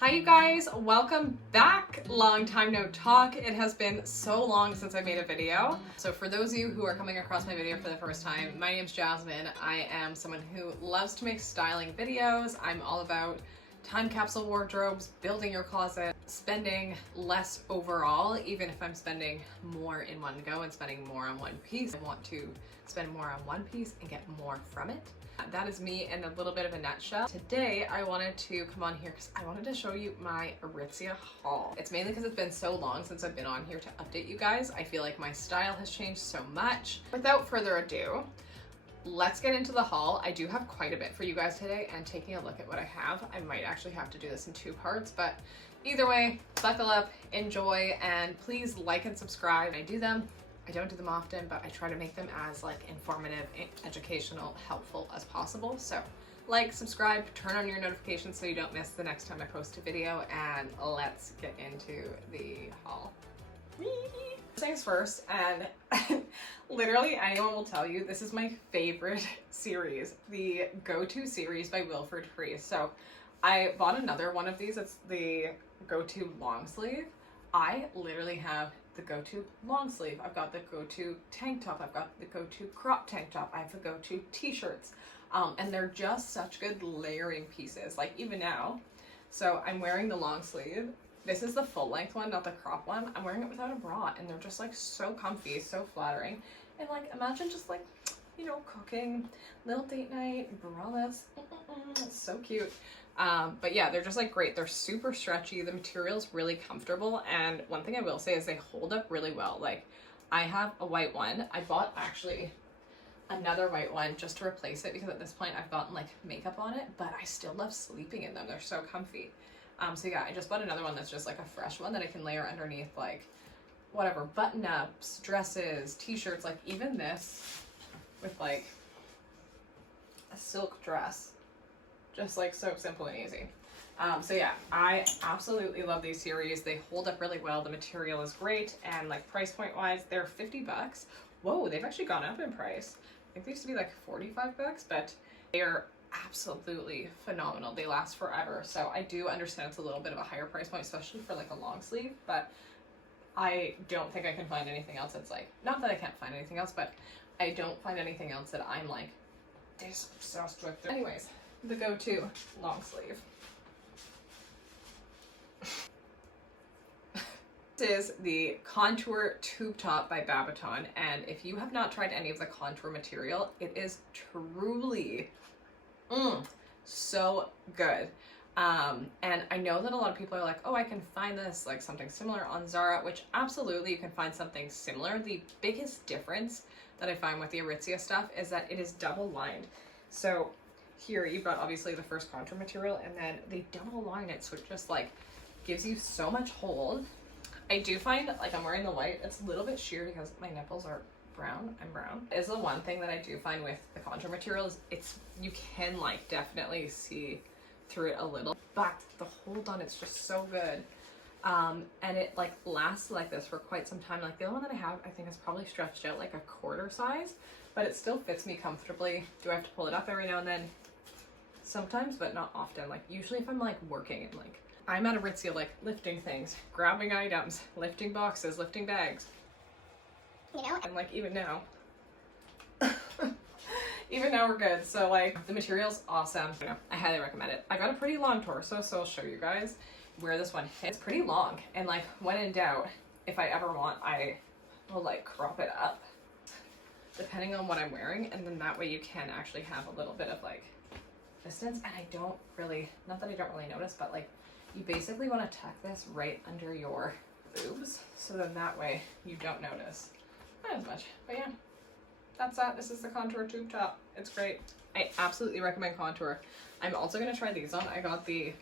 Hi you guys, welcome back. Long time no talk. It has been so long since I made a video. So for those of you who are coming across my video for the first time, my name's Jasmine. I am someone who loves to make styling videos. I'm all about time capsule wardrobes, building your closet, spending less overall, even if I'm spending more in one go and spending more on one piece. I want to spend more on one piece and get more from it. That is me in a little bit of a nutshell. Today I wanted to come on here because I wanted to show you my Aritzia haul. It's mainly because it's been so long since I've been on here to update you guys. I feel like my style has changed so much. Without further ado, let's get into the haul. I do have quite a bit for you guys today, and taking a look at what I have, I might actually have to do this in two parts, but either way, buckle up, enjoy, and please like and subscribe. I do them. I don't do them often, but I try to make them as informative, educational, helpful as possible. So like, subscribe, turn on your notifications so you don't miss the next time I post a video, and let's get into the haul. First things first, and literally anyone will tell you this is my favorite series, the Go-To series by Wilford. So I bought another one of these. It's the Go-To long sleeve. I literally have the Go-To long sleeve. I've got the Go-To tank top. I've got the Go-To crop tank top. I have the Go-To t-shirts. And they're just such good layering pieces, like even now. So I'm wearing the long sleeve. This is the full length one, not the crop one. I'm wearing it without a bra, and they're just like so comfy, so flattering. And like, imagine just like, you know, cooking, little date night, braless. It's so cute. But yeah, they're just like great. They're super stretchy. The material's really comfortable. And one thing I will say is they hold up really well. Like, I have a white one. I bought actually another white one just to replace it because at this point I've gotten like makeup on it, but I still love sleeping in them. They're so comfy. So yeah, I just bought another one that's just like a fresh one that I can layer underneath like whatever, button-ups, dresses, t-shirts, like even this with like a silk dress. Just like so simple and easy. So yeah, I absolutely love these series. They hold up really well. The material is great, and like price point wise, they're $50. Whoa, they've actually gone up in price. I think they used to be like $45, but they are absolutely phenomenal. They last forever. So I do understand it's a little bit of a higher price point, especially for like a long sleeve, but I don't think I can find anything else that's like, not that I can't find anything else, but I don't find anything else that I'm like this obsessed with. Anyways, the Go-To long sleeve. This is the Contour Tube Top by Babaton, and if you have not tried any of the contour material, it is truly so good. And I know that a lot of people are like, oh, I can find this like something similar on Zara, which absolutely you can find something similar. The biggest difference that I find with the Aritzia stuff is that it is double lined. So here you've got obviously the first contour material, and then they double line it, so it just like gives you so much hold. I do find like I'm wearing the white, it's a little bit sheer because my nipples are brown. I'm brown. Is the one thing that I do find with the contour material is you can like definitely see through it a little, but the hold on it's just so good. And it like lasts like this for quite some time. Like the other one that I have, I think is probably stretched out like a quarter size, but it still fits me comfortably. Do I have to pull it up every now and then? Sometimes, but not often. Like usually if I'm like working and like I'm at Aritzia, like lifting things, grabbing items, lifting boxes, lifting bags, you know, and like even now even now we're good. So like the material's awesome. You know, I highly recommend it. I got a pretty long torso, so I'll show you guys where this one hits. It's pretty long, and like when in doubt, if I ever want, I will like crop it up depending on what I'm wearing, and then that way you can actually have a little bit of like distance. And I don't really, not that I don't really notice, but like you basically want to tuck this right under your boobs, so then that way you don't notice. Not as much, but yeah, that's that. This is the Contour Tube Top. It's great. I absolutely recommend Contour. I'm also going to try these on. I got the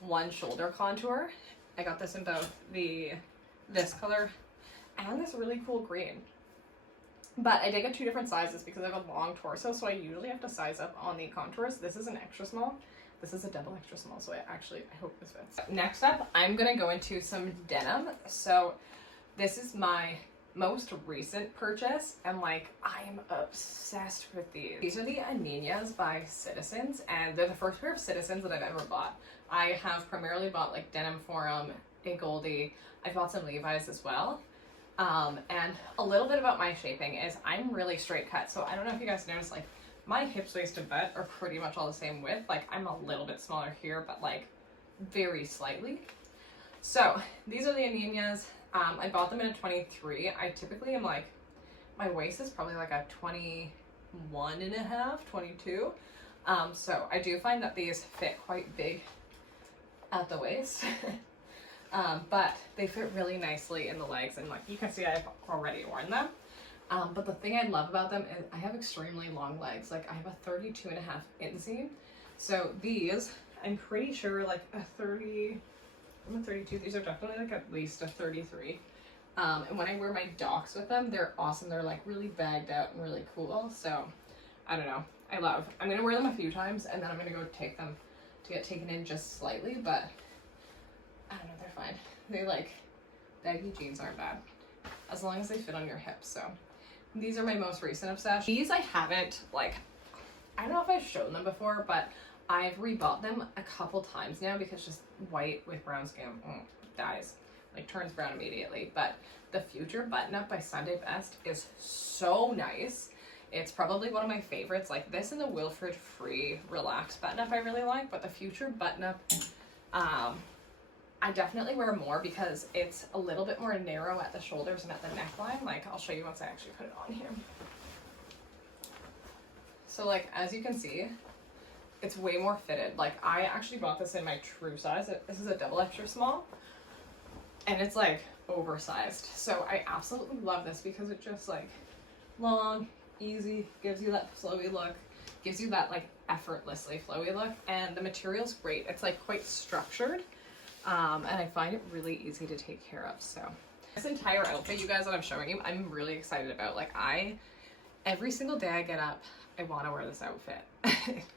one shoulder contour. I got this in both this color and this really cool green. But I did get two different sizes because I have a long torso, so I usually have to size up on the contours. This is an extra small. This is a double extra small, so I hope this fits. Next up, I'm gonna go into some denim. So this is my most recent purchase, and like I'm obsessed with these. These are the Aninias by Citizens, and they're the first pair of Citizens that I've ever bought. I have primarily bought like Denim Forum, a Goldie. I've bought some Levi's as well. And a little bit about my shaping is I'm really straight cut, so I don't know if you guys noticed, like my hips, waist, and butt are pretty much all the same width. Like I'm a little bit smaller here, but like very slightly. So these are the Aninias. I bought them in a 23. I typically am like, my waist is probably like a 21 and a half, 22. So I do find that these fit quite big at the waist. But they fit really nicely in the legs, and like you can see I've already worn them. But the thing I love about them is I have extremely long legs. Like I have a 32 and a half inseam. So these, I'm pretty sure like a 30, I'm a 32. These are definitely like at least a 33. And when I wear my Docs with them, they're awesome. They're like really bagged out and really cool. So I don't know. I'm gonna wear them a few times, and then I'm gonna go take them to get taken in just slightly, but I don't know, they're fine. They like, baggy jeans aren't bad as long as they fit on your hips. So these are my most recent obsession. These I haven't, like, I don't know if I've shown them before, but I've rebought them a couple times now because just white with brown skin dies, like turns brown immediately. But the Future button up by Sunday Best is so nice. It's probably one of my favorites. Like this and the Wilford Free Relaxed button up I really like, but the Future button up, I definitely wear more because it's a little bit more narrow at the shoulders and at the neckline. Like I'll show you once I actually put it on here. So like, as you can see, it's way more fitted. Like I actually bought this in my true size. This is a double extra small, and it's like oversized. So I absolutely love this because it just like long, easy, gives you that flowy look, gives you that like effortlessly flowy look, and the material's great. It's like quite structured. And I find it really easy to take care of. So this entire outfit, you guys, that I'm showing you, I'm really excited about. Like every single day I get up, I want to wear this outfit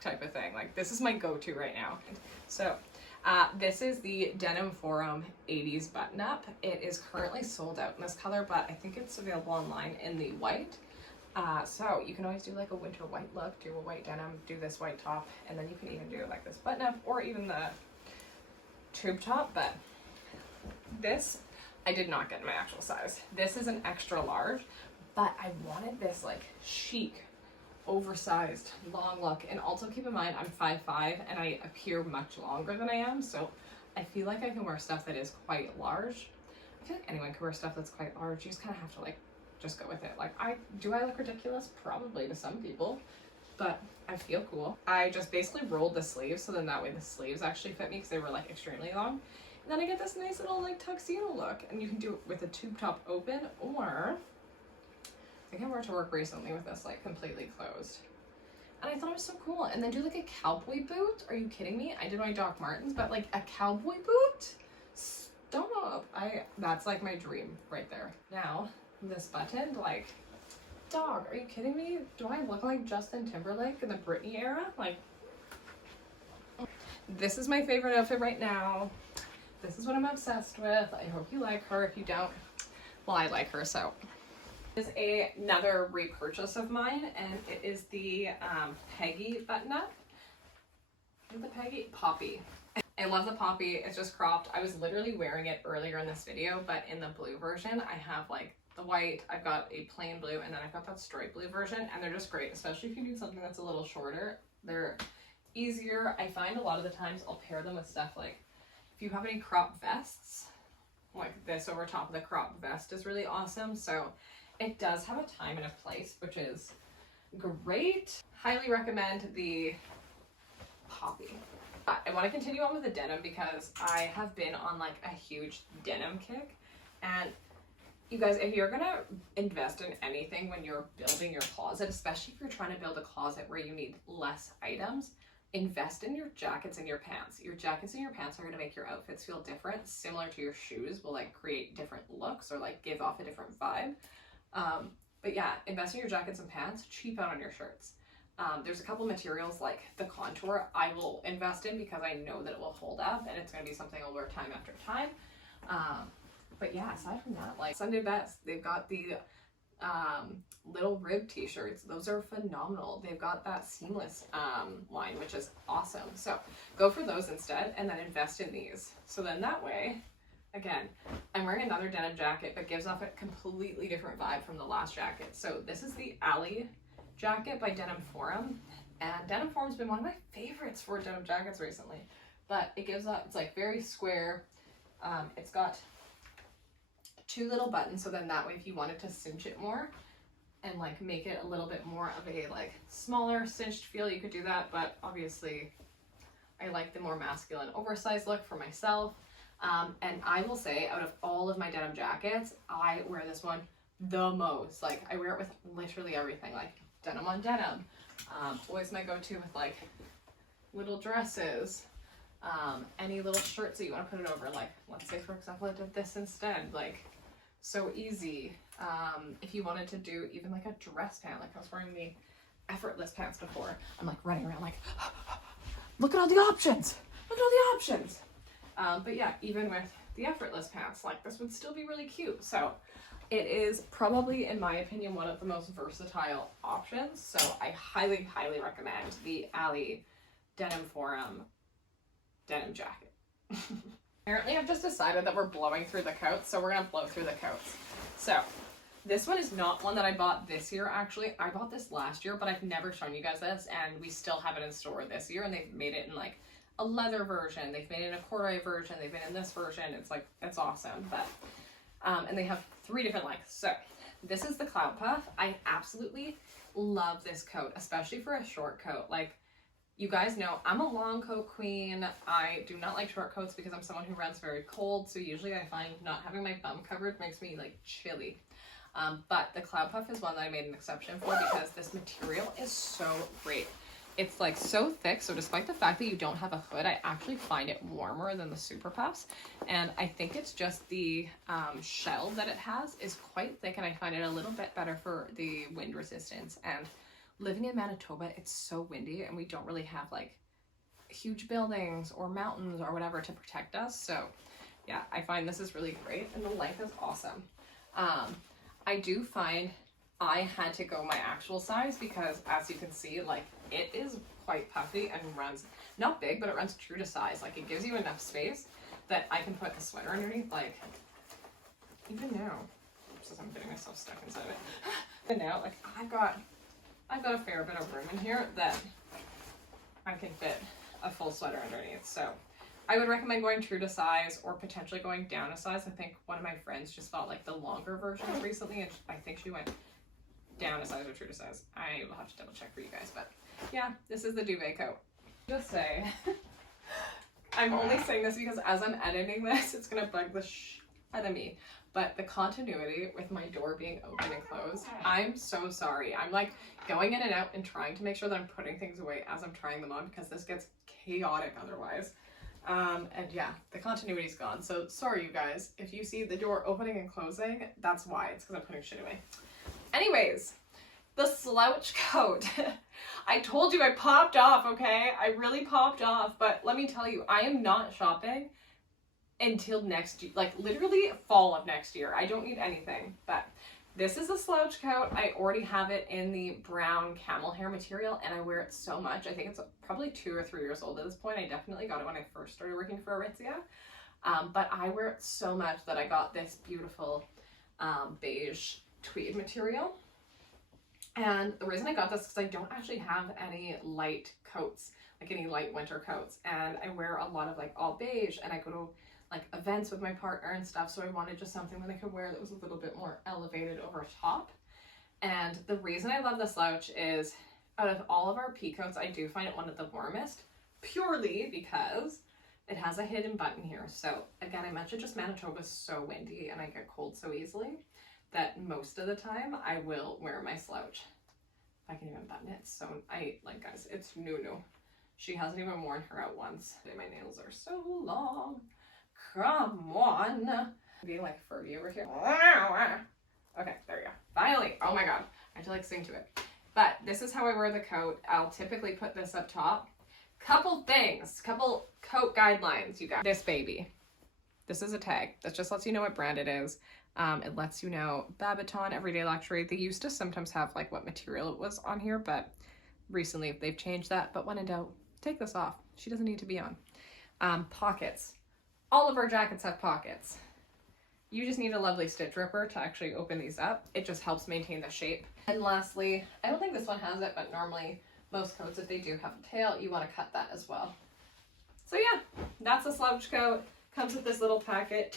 type of thing. Like this is my go-to right now. So this is the Denim Forum 80s button up. It is currently sold out in this color, but I think it's available online in the white. So you can always do like a winter white look, do a white denim, do this white top, and then you can even do like this button up or even the tube top. But this I did not get in my actual size. This is an extra large, but I wanted this like chic, oversized, long look. And also keep in mind I'm 5'5" and I appear much longer than I am, so I feel like I can wear stuff that is quite large. I feel like anyone can wear stuff that's quite large. You just kind of have to like just go with it. Like I look ridiculous? Probably to some people, but I feel cool. I just basically rolled the sleeves, so then that way the sleeves actually fit me because they were like extremely long. And then I get this nice little like tuxedo look, and you can do it with a tube top open, or I think I wore it to work recently with this like completely closed. And I thought it was so cool. And then do like a cowboy boot. Are you kidding me? I did my Doc Martens, but like a cowboy boot? Stop. That's like my dream right there. Now, this button, like, dog, are you kidding me? Do I look like Justin Timberlake in the Britney era? Like, this is my favorite outfit right now. This is what I'm obsessed with. I hope you like her. If you don't, well, I like her, so. This is another repurchase of mine, and it is the Peggy button-up. The Peggy Poppy. I love the Poppy. It's just cropped. I was literally wearing it earlier in this video, but in the blue version, I have like the white, I've got a plain blue, and then I've got that straight blue version, and they're just great, especially if you do something that's a little shorter. They're easier. I find a lot of the times I'll pair them with stuff like, if you have any crop vests, like this over top of the crop vest is really awesome. So it does have a time and a place, which is great. Highly recommend the Poppy. I want to continue on with the denim because I have been on like a huge denim kick, and you guys, if you're gonna invest in anything when you're building your closet, especially if you're trying to build a closet where you need less items, invest in your jackets and your pants. Your jackets and your pants are gonna make your outfits feel different, similar to your shoes will like create different looks or like give off a different vibe. But yeah, invest in your jackets and pants, cheap out on your shirts. There's a couple materials like the contour I will invest in because I know that it will hold up and it's gonna be something I'll wear time after time. But yeah, aside from that, like Sunday Best, they've got the little rib t-shirts. Those are phenomenal. They've got that seamless line, which is awesome. So go for those instead and then invest in these. So then that way, again, I'm wearing another denim jacket, but gives off a completely different vibe from the last jacket. So this is the Alley jacket by Denim Forum. And Denim Forum's been one of my favorites for denim jackets recently. But it gives up, it's like very square. It's got 2 little buttons, so then that way if you wanted to cinch it more and like make it a little bit more of a like smaller cinched feel, you could do that. But obviously I like the more masculine oversized look for myself. And I will say, out of all of my denim jackets, I wear this one the most. Like I wear it with literally everything, like denim on denim. Always my go-to with like little dresses, any little shirts that you want to put it over. Like let's say for example I did this instead, like so easy. If you wanted to do even like a dress pant, like I was wearing the effortless pants before, I'm like running around like look at all the options, look at all the options. But yeah, even with the effortless pants, like this would still be really cute. So it is probably, in my opinion, one of the most versatile options. So I highly, highly recommend the Alley Denim Forum denim jacket. Apparently I've just decided that we're blowing through the coats, so we're gonna blow through the coats. So this one is not one that I bought this year, actually. I bought this last year, but I've never shown you guys this, and we still have it in store this year, and they've made it in like a leather version, they've made it in a corduroy version, they've been in this version. It's like, it's awesome. But and they have 3 different lengths. So this is the Cloud Puff. I absolutely love this coat, especially for a short coat. Like, you guys know I'm a long coat queen. I do not like short coats because I'm someone who runs very cold. So usually I find not having my bum covered makes me like chilly. But the Cloud Puff is one that I made an exception for because this material is so great. It's like so thick, so despite the fact that you don't have a hood, I actually find it warmer than the Super Puffs. And I think it's just the shell that it has is quite thick, and I find it a little bit better for the wind resistance. And living in Manitoba, it's so windy, and we don't really have like huge buildings or mountains or whatever to protect us. So yeah, I find this is really great, and the length is awesome. I do find I had to go my actual size because, as you can see, like it is quite puffy and runs not big, but it runs true to size. Like it gives you enough space that I can put a sweater underneath. Like even now, since I'm getting myself stuck inside of it, and now like I've got a fair bit of room in here that I can fit a full sweater underneath. So I would recommend going true to size or potentially going down a size. I think one of my friends just bought like the longer versions recently, and I think she went down a size or true to size. I will have to double check for you guys, but yeah, this is the duvet coat. Just say, I'm only saying this because as I'm editing this, it's gonna bug the out of me. But the continuity with my door being open and closed, I'm so sorry. I'm like going in and out and trying to make sure that I'm putting things away as I'm trying them on because this gets chaotic otherwise. And yeah, the continuity's gone. So sorry, you guys. If you see the door opening and closing, that's why. It's because I'm putting shit away. Anyways, the slouch coat. I told you I popped off, okay? I really popped off, but let me tell you, I am not shopping until next year, like literally fall of next year. I don't need anything, but this is a slouch coat. I already have it in the brown camel hair material, and I wear it so much. I think it's probably 2 or 3 years old at this point. I definitely got it when I first started working for Aritzia, but I wear it so much that I got this beautiful beige tweed material. And the reason I got this is because I don't actually have any light coats, like any light winter coats, and I wear a lot of like all beige, and I go to like events with my partner and stuff, so I wanted just something that I could wear that was a little bit more elevated over top. And the reason I love the slouch is, out of all of our pea coats, I do find it one of the warmest, purely because it has a hidden button here. So again, I mentioned just Manitoba's so windy and I get cold so easily that most of the time I will wear my slouch. If I can even button it. So like guys, it's new. She hasn't even worn her out once. My nails are so long. Come on. I'm being like Fergie over here. Okay, there we go. Finally. Oh my god. I have to like sing to it. But this is how I wear the coat. I'll typically put this up top. Couple things. Couple coat guidelines, you guys. This baby. This is a tag that just lets you know what brand it is. It lets you know Babaton, Everyday Luxury. They used to sometimes have like what material it was on here, but recently they've changed that. But when in doubt, take this off. She doesn't need to be on. Pockets. All of our jackets have pockets. You just need a lovely stitch ripper to actually open these up. It just helps maintain the shape. And lastly, I don't think this one has it, but normally most coats, if they do have a tail, you want to cut that as well. So yeah, that's a slouch coat. Comes with this little packet.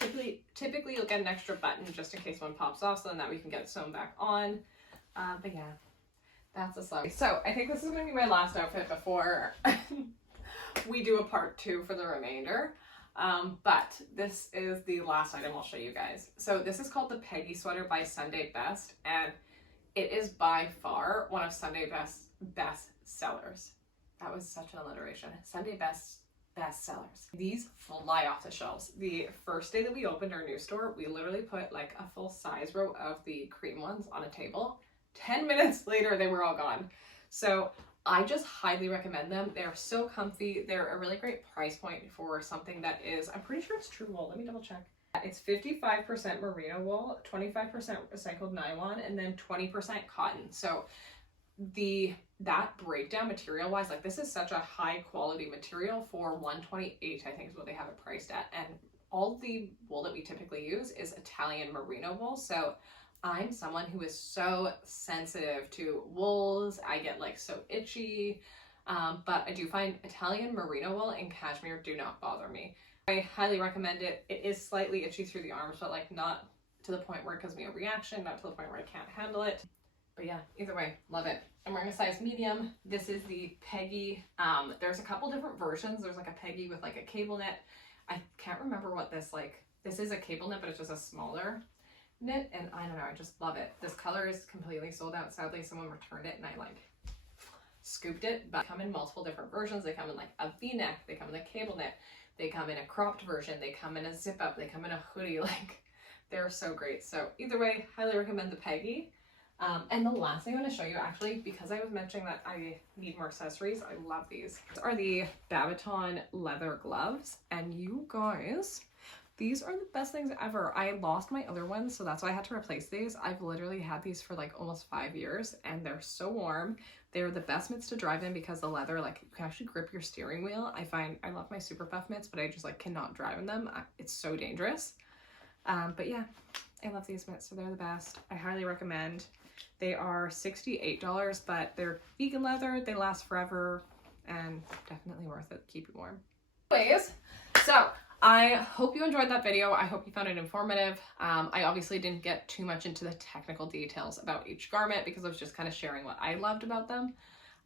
Typically you'll get an extra button just in case one pops off, so then that we can get it sewn back on. But yeah, that's a slouch. So I think this is going to be my last outfit before we do a part 2 for the remainder. But this is the last item I'll show you guys. So this is called the Peggy sweater by Sunday Best, and it is by far one of Sunday Best's best sellers. That was such an alliteration. Sunday Best's best sellers. These fly off the shelves. The first day that we opened our new store, we literally put like a full size row of the cream ones on a table. 10 minutes later, they were all gone. So I just highly recommend them. They're so comfy. They're a really great price point for something that is, I'm pretty sure it's true wool. Let me double check. It's 55% merino wool, 25% recycled nylon, and then 20% cotton. So that breakdown material wise, like this is such a high quality material for $128, I think is what they have it priced at. And all the wool that we typically use is Italian merino wool. So I'm someone who is so sensitive to wools. I get like so itchy, but I do find Italian merino wool and cashmere do not bother me. I highly recommend it. It is slightly itchy through the arms, but like not to the point where it gives me a reaction, not to the point where I can't handle it. But yeah, either way, love it. I'm wearing a size medium. This is the Peggy. There's a couple different versions. There's like a Peggy with like a cable knit. I can't remember what this is a cable knit, but it's just a smaller knit, and I don't know, I just love it. This color is completely sold out. Sadly, someone returned it and I like scooped it, but they come in multiple different versions. They come in like a V-neck, they come in a cable knit, they come in a cropped version, they come in a zip up, they come in a hoodie. Like they're so great. So either way, highly recommend the Peggy. And the last thing I want to show you, actually, because I was mentioning that I need more accessories, I love these. These are the Babaton leather gloves, and you guys, these are the best things ever. I lost my other ones, so that's why I had to replace these. I've literally had these for like almost 5 years, and they're so warm. They're the best mitts to drive in because the leather, like you can actually grip your steering wheel. I love my super puff mitts, but I just like cannot drive in them. It's so dangerous. But yeah, I love these mitts, so they're the best. I highly recommend. They are $68, but they're vegan leather. They last forever and definitely worth it. Keep you warm. Anyways, so I hope you enjoyed that video. I hope you found it informative. I obviously didn't get too much into the technical details about each garment because I was just kind of sharing what I loved about them.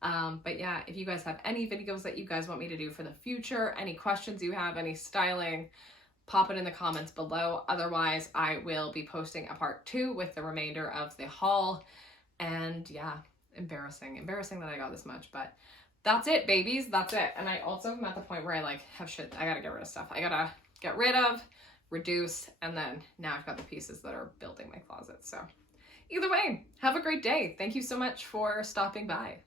But yeah, if you guys have any videos that you guys want me to do for the future, any questions you have, any styling, pop it in the comments below. Otherwise, I will be posting a part 2 with the remainder of the haul. And yeah, embarrassing that I got this much, but that's it, babies. That's it. And I also am at the point where I like have shit. I gotta get rid of stuff. I gotta get rid of, reduce, and then now I've got the pieces that are building my closet. So either way, have a great day. Thank you so much for stopping by.